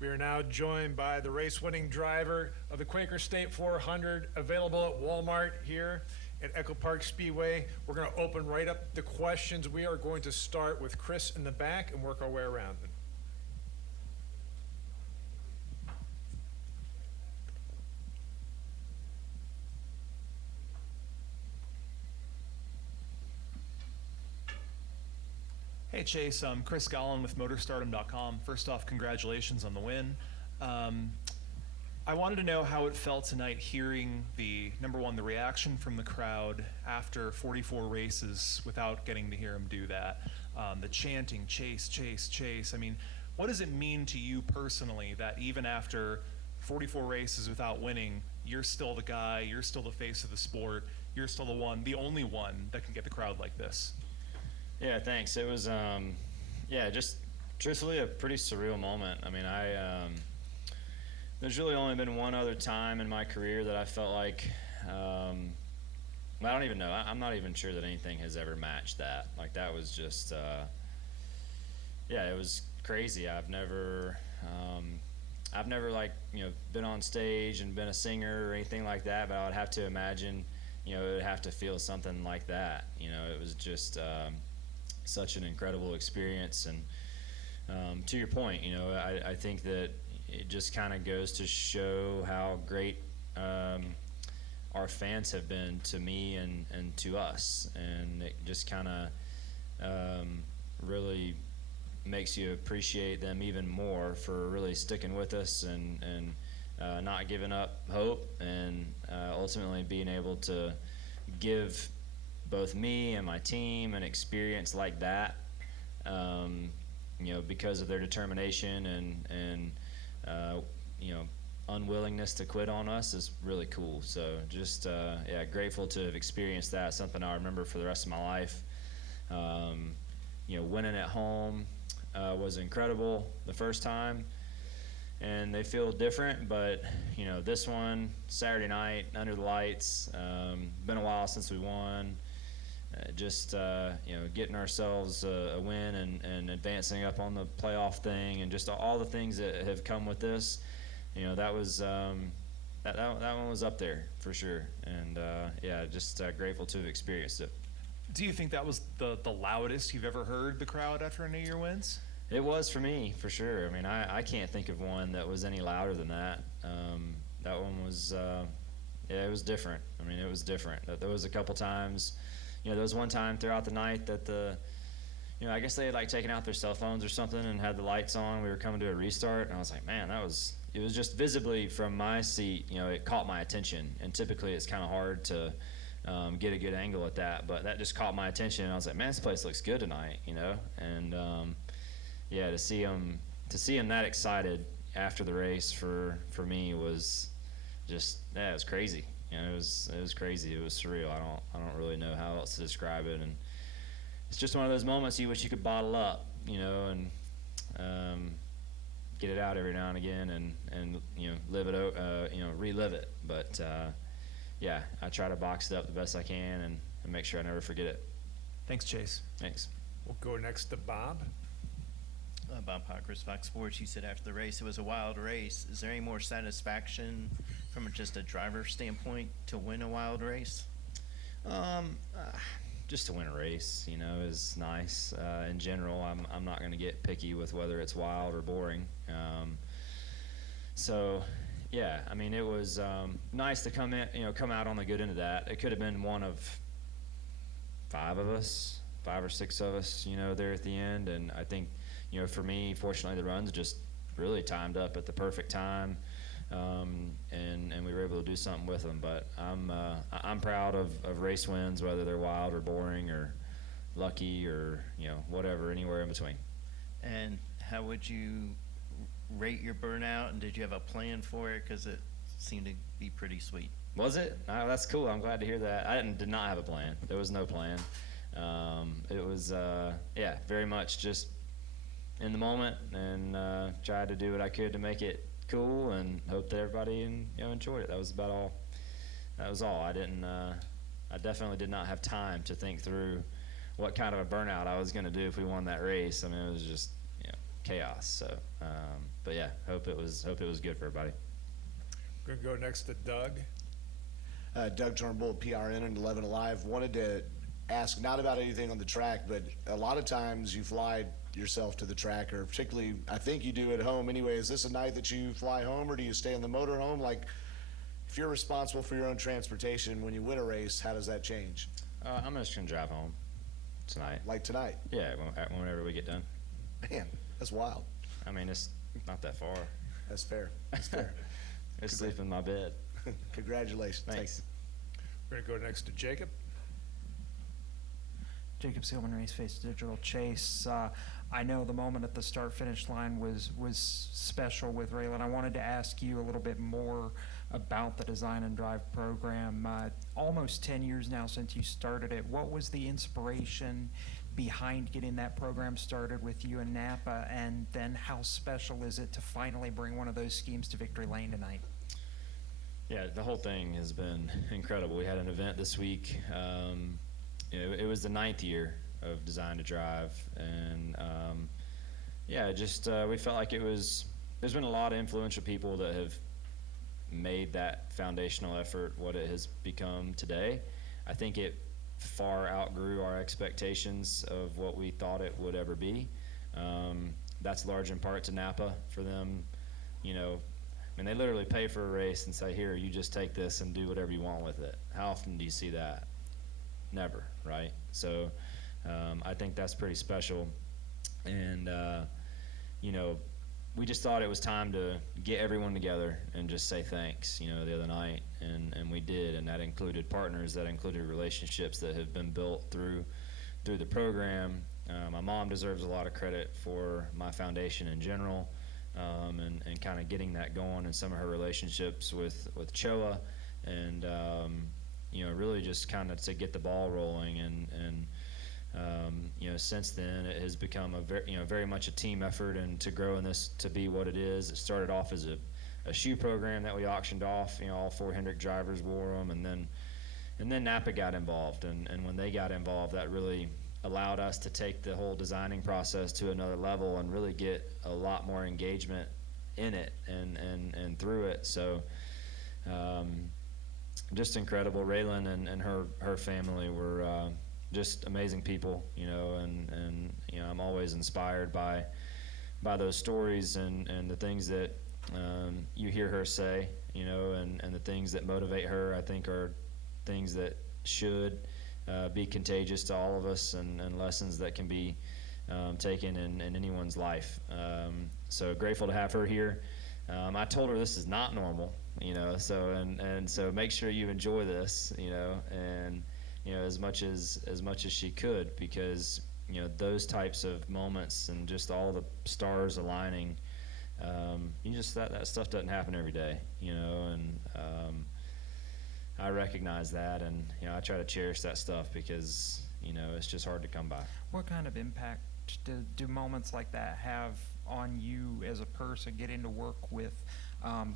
We are now joined by the race-winning driver of the Quaker State 400, available at Walmart here at Echo Park Speedway. We're going to open right up the questions. We are going to start with Chris in the back and work our way around. Hey Chase, I'm Chris Gollin with MotorStardom.com. First off, congratulations on the win. I wanted to know how it felt tonight hearing number one, the reaction from the crowd after 44 races without getting to hear him do that. The chanting, Chase, Chase, Chase. I mean, what does it mean to you personally that even after 44 races without winning, you're still the guy, you're still the face of the sport, you're still the only one that can get the crowd like this? Yeah, thanks. It was, just truthfully a pretty surreal moment. I mean, there's really only been one other time in my career that I felt like, I don't even know. I'm not even sure that anything has ever matched that. Like, that was just, it was crazy. I've never been on stage and been a singer or anything like that, but I would have to imagine, it would have to feel something like that. It was just, such an incredible experience, and to your point, I think that it just kind of goes to show how great our fans have been to me and to us, and it just kind of really makes you appreciate them even more for really sticking with us and not giving up hope, and ultimately being able to give both me and my team an experience like that, because of their determination and unwillingness to quit on us is really cool. So just, grateful to have experienced that, something I remember for the rest of my life. Winning at home was incredible the first time, and they feel different, but this one, Saturday night, under the lights, been a while since we won. Getting ourselves a win and advancing up on the playoff thing, and just all the things that have come with this, that was that one was up there for sure, and grateful to have experienced it. Do you think that was the loudest you've ever heard the crowd after any of your wins? It was for me, for sure. I mean, I can't think of one that was any louder than that. That one was, it was different. I mean, it was different. There was a couple times. There was one time throughout the night that I guess they had taken out their cell phones or something and had the lights on. We were coming to a restart, and I was like, man, it was just visibly from my seat, it caught my attention. And typically it's kind of hard to get a good angle at that, but that just caught my attention. And I was like, man, this place looks good tonight, And to see him that excited after the race for me was just, it was crazy. It was crazy. It was surreal. I don't really know how else to describe it, and it's just one of those moments you wish you could bottle up, and get it out every now and again, and live it, relive it. But I try to box it up the best I can and make sure I never forget it. Thanks, Chase. Thanks. We'll go next to Bob. Bob Pockers, Fox Sports. You said after the race it was a wild race. Is there any more satisfaction from just a driver's standpoint to win a wild race? Just to win a race, is nice. In general, I'm not going to get picky with whether it's wild or boring. It was nice to come out on the good end of that. It could have been one of five or six of us, there at the end, and I think. For me, fortunately, the runs just really timed up at the perfect time, and we were able to do something with them. But I'm proud of race wins, whether they're wild or boring or lucky or whatever, anywhere in between. And how would you rate your burnout? And did you have a plan for it? Because it seemed to be pretty sweet. Was it? Oh, that's cool. I'm glad to hear that. I did not have a plan. There was no plan. It was very much just in the moment, and tried to do what I could to make it cool and hope that everybody enjoyed it. That was about all. That was all. I definitely did not have time to think through what kind of a burnout I was going to do if we won that race. I mean, it was just chaos. So, but yeah, hope it was good for everybody. We're gonna go next to Doug. Doug Turnbull, PRN and 11 Alive. Wanted to ask not about anything on the track, but a lot of times you fly yourself to the track, or particularly I think you do at home anyway. Is this a night that you fly home, or do you stay in the motor home? Like, if you're responsible for your own transportation when you win a race, how does that change? I'm just gonna drive home tonight. Like tonight? Yeah, whenever we get done. Man, that's wild. I mean, it's not that far. That's fair. That's fair. I sleep in my bed. Congratulations. Thanks. We're gonna go next to Jacob. Jacob Seelman, Race Face Digital Chase. I know the moment at the start-finish line was special with Raylan. I wanted to ask you a little bit more about the Design and Drive program. Almost 10 years now since you started it. What was the inspiration behind getting that program started with you and Napa, and then how special is it to finally bring one of those schemes to victory lane tonight? Yeah, the whole thing has been incredible. We had an event this week. It was the 9th year of Design to Drive, and we felt like there's been a lot of influential people that have made that foundational effort what it has become today. I think it far outgrew our expectations of what we thought it would ever be. That's large in part to Napa for them, they literally pay for a race and say, here, you just take this and do whatever you want with it. How often do you see that? Never, right? So I think that's pretty special. And, we just thought it was time to get everyone together and just say thanks, the other night. And we did, and that included partners, that included relationships that have been built through the program. My mom deserves a lot of credit for my foundation in general. And kind of getting that going, and some of her relationships with Choa, and really just kind of to get the ball rolling, and since then it has become very much a team effort, and to grow in this to be what it is. It started off as a shoe program that we auctioned off. All 4 Hendrick drivers wore them, and then Napa got involved, and when they got involved, that really allowed us to take the whole designing process to another level and really get a lot more engagement in it and through it. So just incredible. Raylan and her family were just amazing people, and I'm always inspired by those stories and the things that you hear her say, and the things that motivate her, I think, are things that should be contagious to all of us, and lessons that can be taken in anyone's life. So grateful to have her here. I told her this is not normal, so make sure you enjoy this, and as much as she could, because those types of moments and just all the stars aligning, that stuff doesn't happen every day, and I recognize that, and I try to cherish that stuff because it's just hard to come by. What kind of impact do moments like that have on you as a person, getting to work with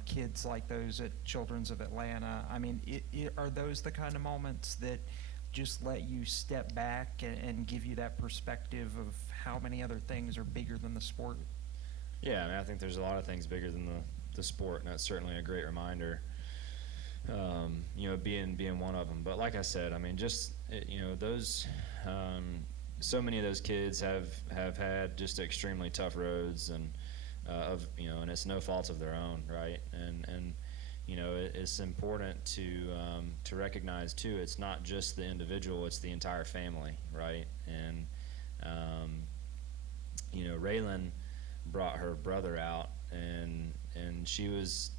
kids like those at Children's of Atlanta? I mean, are those the kind of moments that just let you step back and give you that perspective of how many other things are bigger than the sport? Yeah, I think there's a lot of things bigger than the sport, and that's certainly a great reminder. Being one of them. But like I said, those, so many of those kids have had just extremely tough roads, and and it's no fault of their own, right? And it's important to recognize too, it's not just the individual, it's the entire family, right? And Raylan brought her brother out, and she was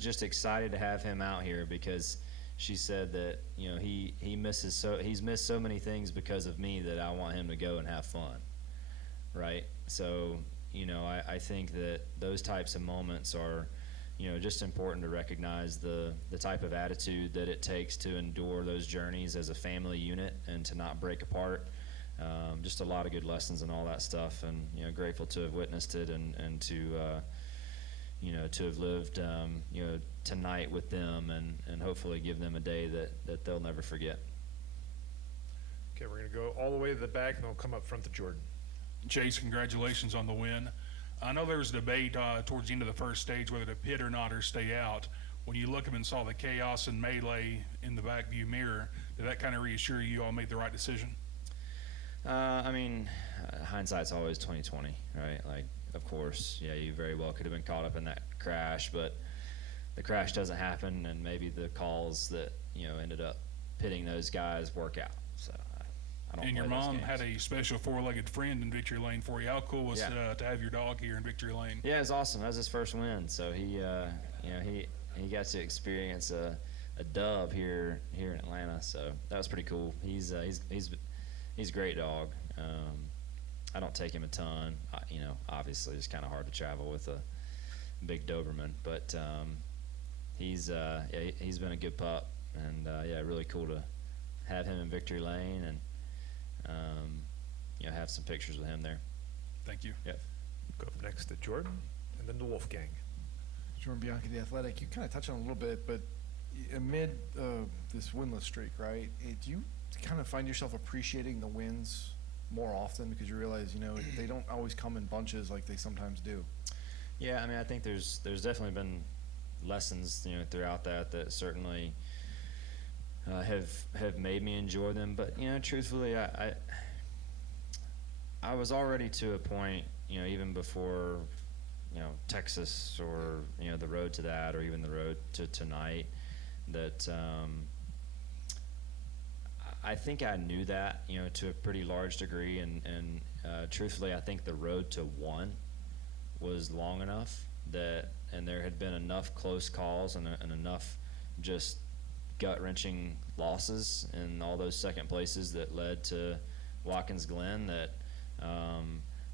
just excited to have him out here, because she said that he's missed so many things because of me, that I want him to go and have fun, right? So I think that those types of moments are just important to recognize the type of attitude that it takes to endure those journeys as a family unit and to not break apart. Just a lot of good lessons and all that stuff, and grateful to have witnessed it, and to have lived tonight with them, and hopefully give them a day that they'll never forget. Okay, we're gonna go all the way to the back, and then we'll come up front to Jordan. Chase, congratulations on the win. I know there was debate towards the end of the first stage whether to pit or not or stay out. When you look up and saw the chaos and melee in the back view mirror, did that kind of reassure you all made the right decision? I mean, hindsight's always 20/20, right? Like, of course, yeah, you very well could have been caught up in that crash, but the crash doesn't happen, and maybe the calls that ended up pitting those guys work out. So I don't. And your play those mom games. had a special four-legged friend in Victory Lane for you. How cool was Yeah. it to have your dog here in Victory Lane? Yeah, it was awesome. That was his first win, so he got to experience a dub here in Atlanta. So that was pretty cool. He's a great dog. I don't take him a ton. Obviously it's kind of hard to travel with a big Doberman, but he's been a good pup, and really cool to have him in Victory Lane and have some pictures with him there. Thank you. Yep. Go up next to Jordan, and then the Wolfgang. Jordan Bianchi, The Athletic. You kind of touched on it a little bit, but amid this winless streak, right, do you kind of find yourself appreciating the wins more often because you realize, they don't always come in bunches like they sometimes do? Yeah, I mean, I think there's definitely been lessons, throughout that certainly have made me enjoy them. But truthfully, I was already to a point, even before Texas or the road to that, or even the road to tonight, that I think I knew that to a pretty large degree, and truthfully, I think the road to one was long enough and there had been enough close calls and enough just gut-wrenching losses in all those second places that led to Watkins Glen that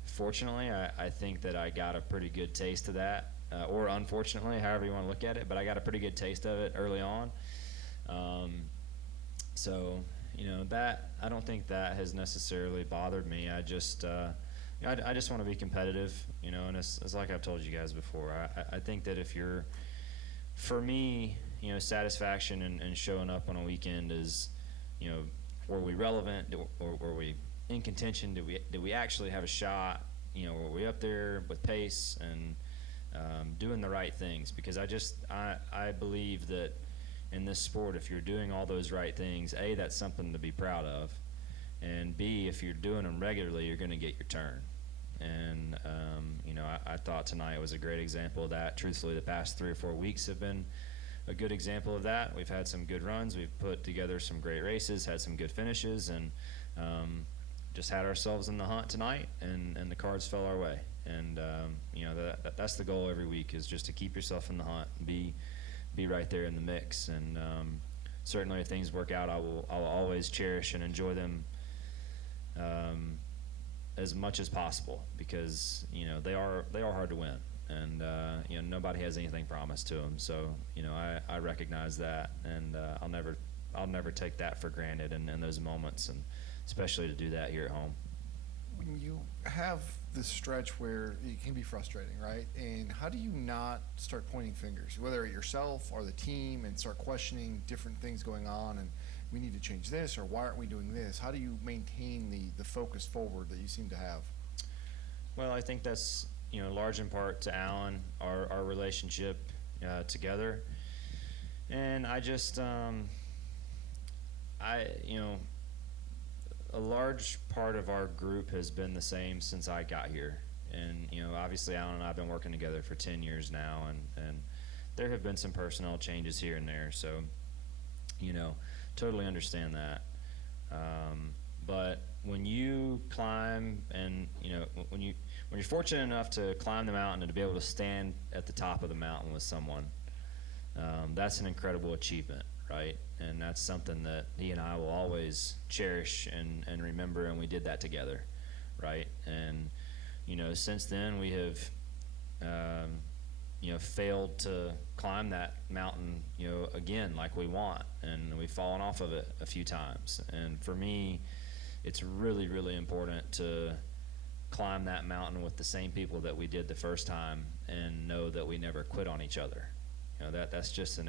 fortunately I think that I got a pretty good taste of that, or unfortunately, however you want to look at it, but I got a pretty good taste of it early on. So that I don't think that has necessarily bothered me. I just I just want to be competitive, and it's like I've told you guys before. I think that for me, satisfaction and showing up on a weekend is, were we relevant, or were we in contention? Did we actually have a shot? Were we up there with pace and doing the right things? Because I believe that in this sport, if you're doing all those right things, A, that's something to be proud of, and B, if you're doing them regularly, you're going to get your turn. And I thought tonight was a great example of that. Truthfully, the past 3 or 4 weeks have been a good example of that. We've had some good runs. We've put together some great races, had some good finishes, and just had ourselves in the hunt tonight, and the cards fell our way. And that's the goal every week, is just to keep yourself in the hunt and be right there in the mix. And certainly, if things work out, I'll always cherish and enjoy them as much as possible, because they are hard to win, and nobody has anything promised to them. So I recognize that, and I'll never take that for granted in those moments, and especially to do that here at home. When you have this stretch where it can be frustrating, right? And how do you not start pointing fingers, whether at yourself or the team, and start questioning different things going on, and we need to change this, or why aren't we doing this? How do you maintain the focus forward that you seem to have? Well, I think that's large in part to Alan, our relationship together, and I just a large part of our group has been the same since I got here. And, obviously Alan and I have been working together for 10 years now, and there have been some personnel changes here and there. So, totally understand that. But when you climb and, when you're fortunate enough to climb the mountain and to be able to stand at the top of the mountain with someone, that's an incredible achievement, right? And that's something that he and I will always cherish and remember, and we did that together, right? And, since then we have, failed to climb that mountain, again, like we want, and we've fallen off of it a few times. And for me, it's really, really important to climb that mountain with the same people that we did the first time, and know that we never quit on each other. That's just a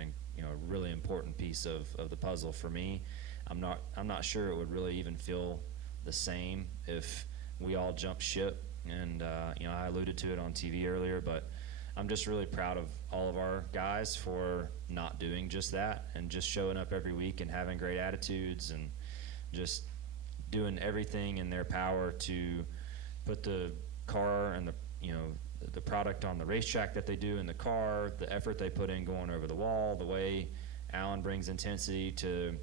really important piece of the puzzle for me. I'm not sure it would really even feel the same if we all jumped ship And, I alluded to it on TV earlier, but I'm just really proud of all of our guys for not doing just that and just showing up every week and having great attitudes and just doing everything in their power to put the car and the product on the racetrack that they do in the car, the effort they put in going over the wall, the way Alan brings intensity to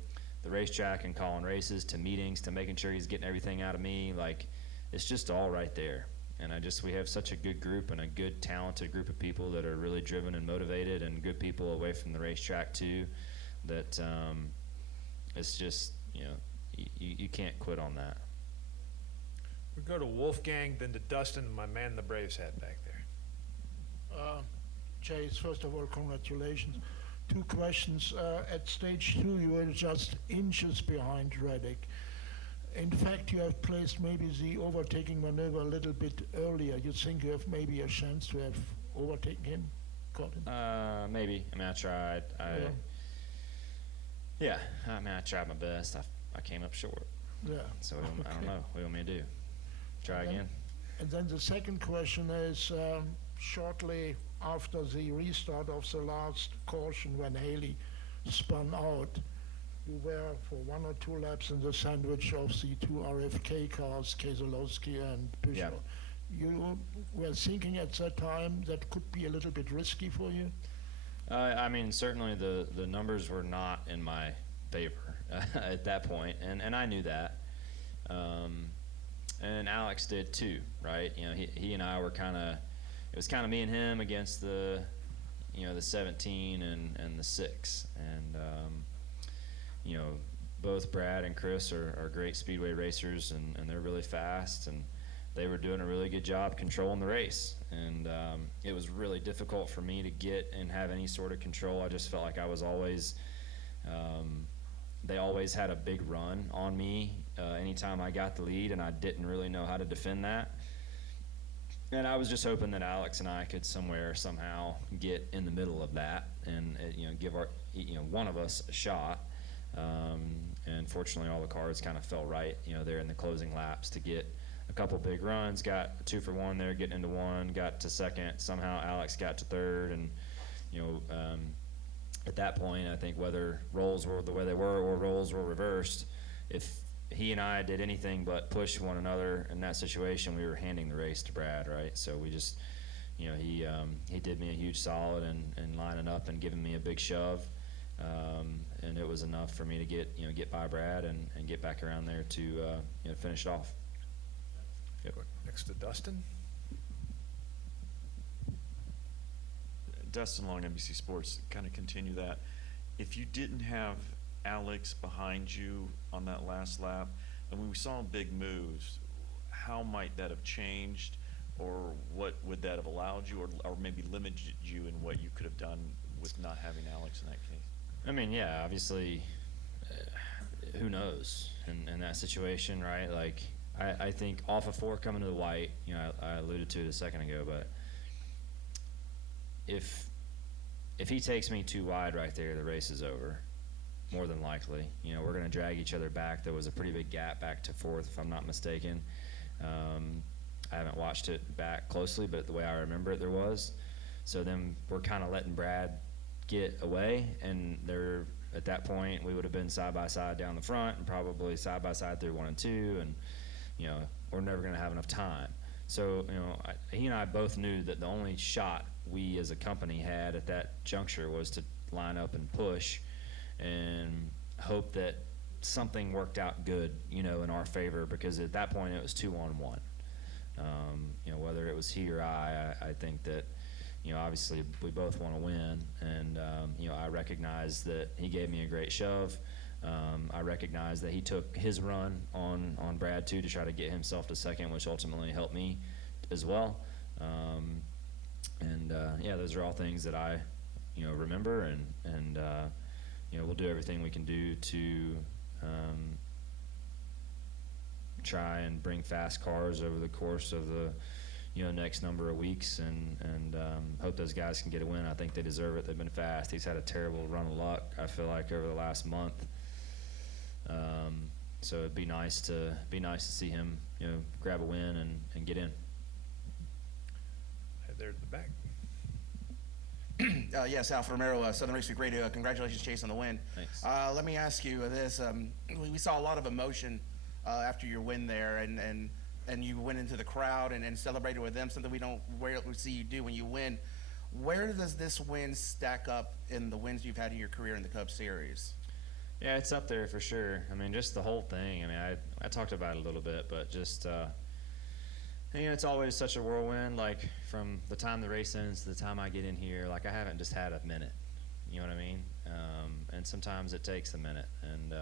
the racetrack and calling races, to meetings, to making sure he's getting everything out of me. Like, it's just all right there. And we have such a good group and a good, talented group of people that are really driven and motivated, and good people away from the racetrack too, that it's just, you can't quit on that. We go to Wolfgang, then to Dustin, my man the Braves had back there. Chase, first of all, congratulations. 2 questions. At stage 2, you were just inches behind Reddick. In fact, you have placed maybe the overtaking maneuver a little bit earlier. You think you have maybe a chance to have overtaken him, caught him? Maybe. I mean, I tried. I tried my best. I came up short. Yeah. So I don't know. What do you want me to do? Try again? And then the second question is, shortly after the restart of the last caution when Haley spun out, you were for 1 or 2 laps in the sandwich of the 2 RFK cars, Keselowski and Peugeot. Yeah. You were thinking at that time that could be a little bit risky for you? I mean, certainly the numbers were not in my favor at that point, and I knew that. And Alex did too, right? He and I were it was kind of me and him against the 17 and the 6. And, both Brad and Chris are great speedway racers, and they're really fast, and they were doing a really good job controlling the race. And it was really difficult for me to get and have any sort of control. I just felt like I was always, they always had a big run on me anytime I got the lead, and I didn't really know how to defend that. And I was just hoping that Alex and I could somehow get in the middle of that and give one of us a shot. And fortunately, all the cards kind of fell right, there in the closing laps to get a couple big runs. Got a 2 for 1 there, getting into 1, got to 2nd. Somehow Alex got to 3rd, and at that point, I think whether roles were the way they were or roles were reversed, if he and I did anything but push one another in that situation, we were handing the race to Brad, right? So we just, he did me a huge solid and lining up and giving me a big shove. And it was enough for me to get by Brad and get back around there to finish it off. Yep. Next to Dustin. Dustin Long, NBC Sports, kind of continue that. If you didn't have Alex behind you on that last lap, and when we saw big moves, how might that have changed, or what would that have allowed you, or maybe limited you in what you could have done with not having Alex in that case? I mean, yeah, obviously, who knows in that situation, right? Like, I think off of 4 coming to the white, I alluded to it a second ago, but if he takes me too wide right there, the race is over, more than likely. We're going to drag each other back. There was a pretty big gap back to 4th, if I'm not mistaken. I haven't watched it back closely, but the way I remember it, there was. So then we're kind of letting Brad get away, and at that point, we would have been side by side down the front, and probably side by side through 1 and 2, and we're never going to have enough time. So he and I both knew that the only shot we as a company had at that juncture was to line up and push, and hope that something worked out good, in our favor, because at that point it was 2-on-1. Whether it was he or I think that. Obviously we both want to win, and I recognize that he gave me a great shove. I recognize that he took his run on Brad too to try to get himself to 2nd, which ultimately helped me as well. Those are all things that I remember, and we'll do everything we can do to try and bring fast cars over the course of the next number of weeks, and hope those guys can get a win. I think they deserve it. They've been fast. He's had a terrible run of luck, I feel like, over the last month. So it'd be nice to see him, grab a win and get in. back. Yes, Al Romero, Southern Race Week Radio. Congratulations, Chase, on the win. Thanks. Let me ask you this. We saw a lot of emotion after your win there, and you went into the crowd and celebrated with them, something we don't rarely see you do when you win. Where does this win stack up in the wins you've had in your career in the Cup Series? Yeah, it's up there for sure. I mean, just the whole thing. I mean, I talked about it a little bit, but just it's always such a whirlwind. Like from the time the race ends to the time I get in here, like I haven't just had a minute. You know what I mean? And sometimes it takes a minute. And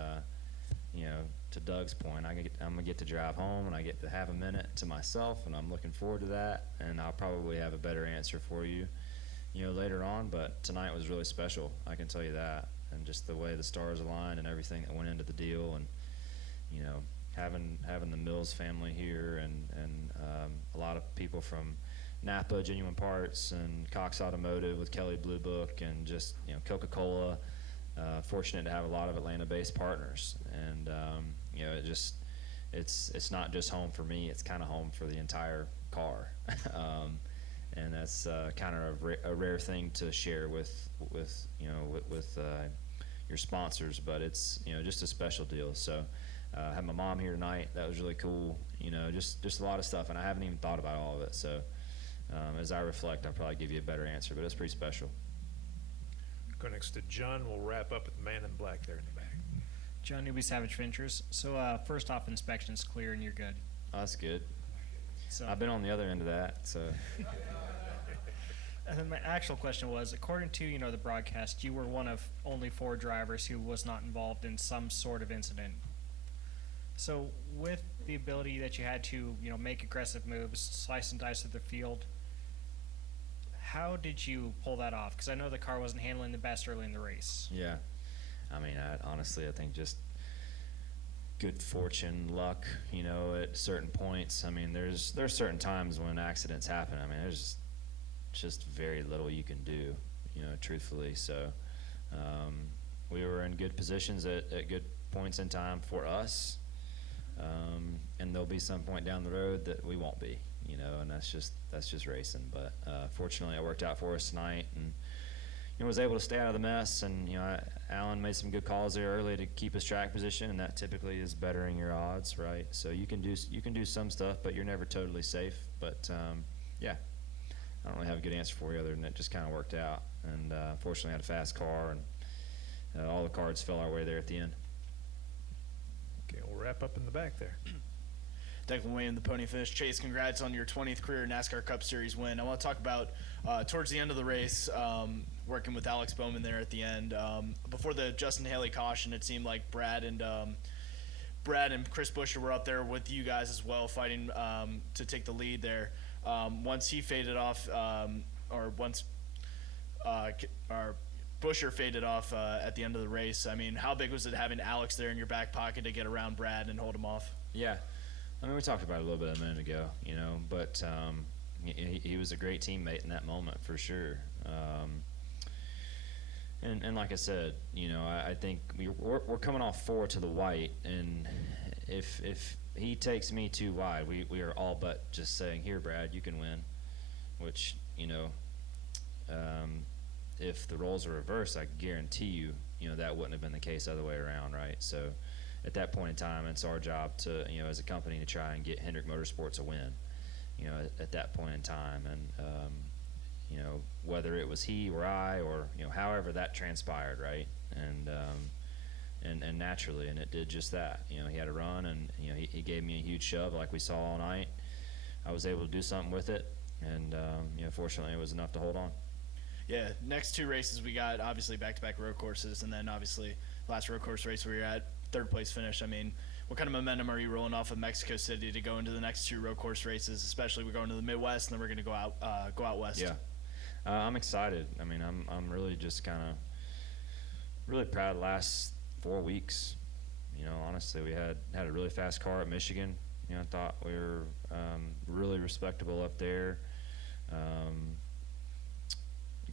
to Doug's point, I'm gonna get to drive home and I get to have a minute to myself, and I'm looking forward to that. And I'll probably have a better answer for you, later on. But tonight was really special. I can tell you that. And just the way the stars aligned and everything that went into the deal, and having the Mills family here, and a lot of people from Napa Genuine Parts and Cox Automotive with Kelly Blue Book, and just Coca-Cola. Fortunate to have a lot of Atlanta-based partners, and it's not just home for me; it's kind of home for the entire car. And that's kind of a rare thing to share with your sponsors, but it's just a special deal. So I had my mom here tonight. That was really cool. Just a lot of stuff, and I haven't even thought about all of it. So as I reflect, I'll probably give you a better answer, but it's pretty special. Go next to John. We'll wrap up with the man in black there in the back. John Newby, Savage Ventures. So first off, inspection's clear and you're good. Oh, that's good. So I've been on the other end of that, so. And then my actual question was, according to the broadcast, you were one of only 4 drivers who was not involved in some sort of incident. So with the ability that you had to make aggressive moves, slice and dice of the field, how did you pull that off? Because I know the car wasn't handling the best early in the race. Yeah, I mean, I think just good fortune, luck, at certain points. I mean, there's certain times when accidents happen. I mean, there's just very little you can do, truthfully. So we were in good positions at good points in time for us, and there'll be some point down the road that we won't be, and that's just racing. But fortunately, it worked out for us tonight, and was able to stay out of the mess. And Alan made some good calls there early to keep his track position, and that typically is bettering your odds, right? So you can do some stuff, but you're never totally safe. But yeah, I don't really have a good answer for you other than it just kind of worked out. And fortunately, I had a fast car, and all the cards fell our way there at the end. Okay, we'll wrap up in the back there. Declan Williams, the Pony Finish. Chase, congrats on your 20th career NASCAR Cup Series win. I want to talk about towards the end of the race, working with Alex Bowman there at the end. Before the Justin Haley caution, it seemed like Brad and Chris Buescher were up there with you guys as well, fighting to take the lead there. Once he faded off, or Buescher faded off at the end of the race, I mean, how big was it having Alex there in your back pocket to get around Brad and hold him off? Yeah. I mean, we talked about it a little bit a minute ago, but he was a great teammate in that moment for sure. And like I said, I think we're coming off 4 to the white, and if he takes me too wide, we are all but just saying, here, Brad, you can win, which, if the roles are reversed, I guarantee you, that wouldn't have been the case other way around, right? So at that point in time, it's our job to, as a company, to try and get Hendrick Motorsports a win, at that point in time. And, whether it was he or I or, however that transpired, right? And naturally, and it did just that. He had a run, and, he gave me a huge shove like we saw all night. I was able to do something with it, and, fortunately, it was enough to hold on. Yeah, next 2 races we got obviously back-to-back road courses, and then obviously last road course race where you're at third place finish. I mean, what kind of momentum are you rolling off of Mexico City to go into the next 2 road course races? Especially we're going to the Midwest, and then we're going to go out west. Yeah, I'm excited. I mean, I'm really just kind of really proud of the last 4 weeks. Honestly, we had a really fast car at Michigan. I thought we were really respectable up there.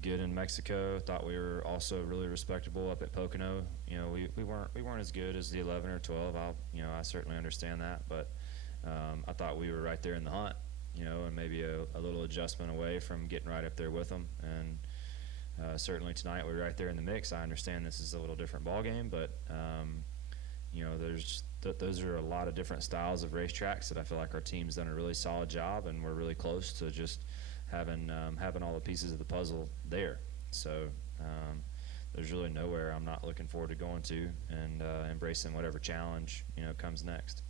Good in Mexico. Thought we were also really respectable up at Pocono. We weren't as good as the 11 or 12. I certainly understand that, but I thought we were right there in the hunt. and maybe a little adjustment away from getting right up there with them. And certainly tonight we're right there in the mix. I understand this is a little different ball game, but those are a lot of different styles of racetracks that I feel like our team's done a really solid job, and we're really close to just having all the pieces of the puzzle there. So there's really nowhere I'm not looking forward to going to and embracing whatever challenge comes next.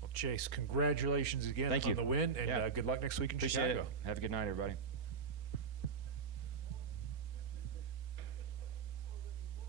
Well, Chase, congratulations again Thank on you. the win, and Yeah. good luck next week in Appreciate Chicago. it. Have a good night, everybody.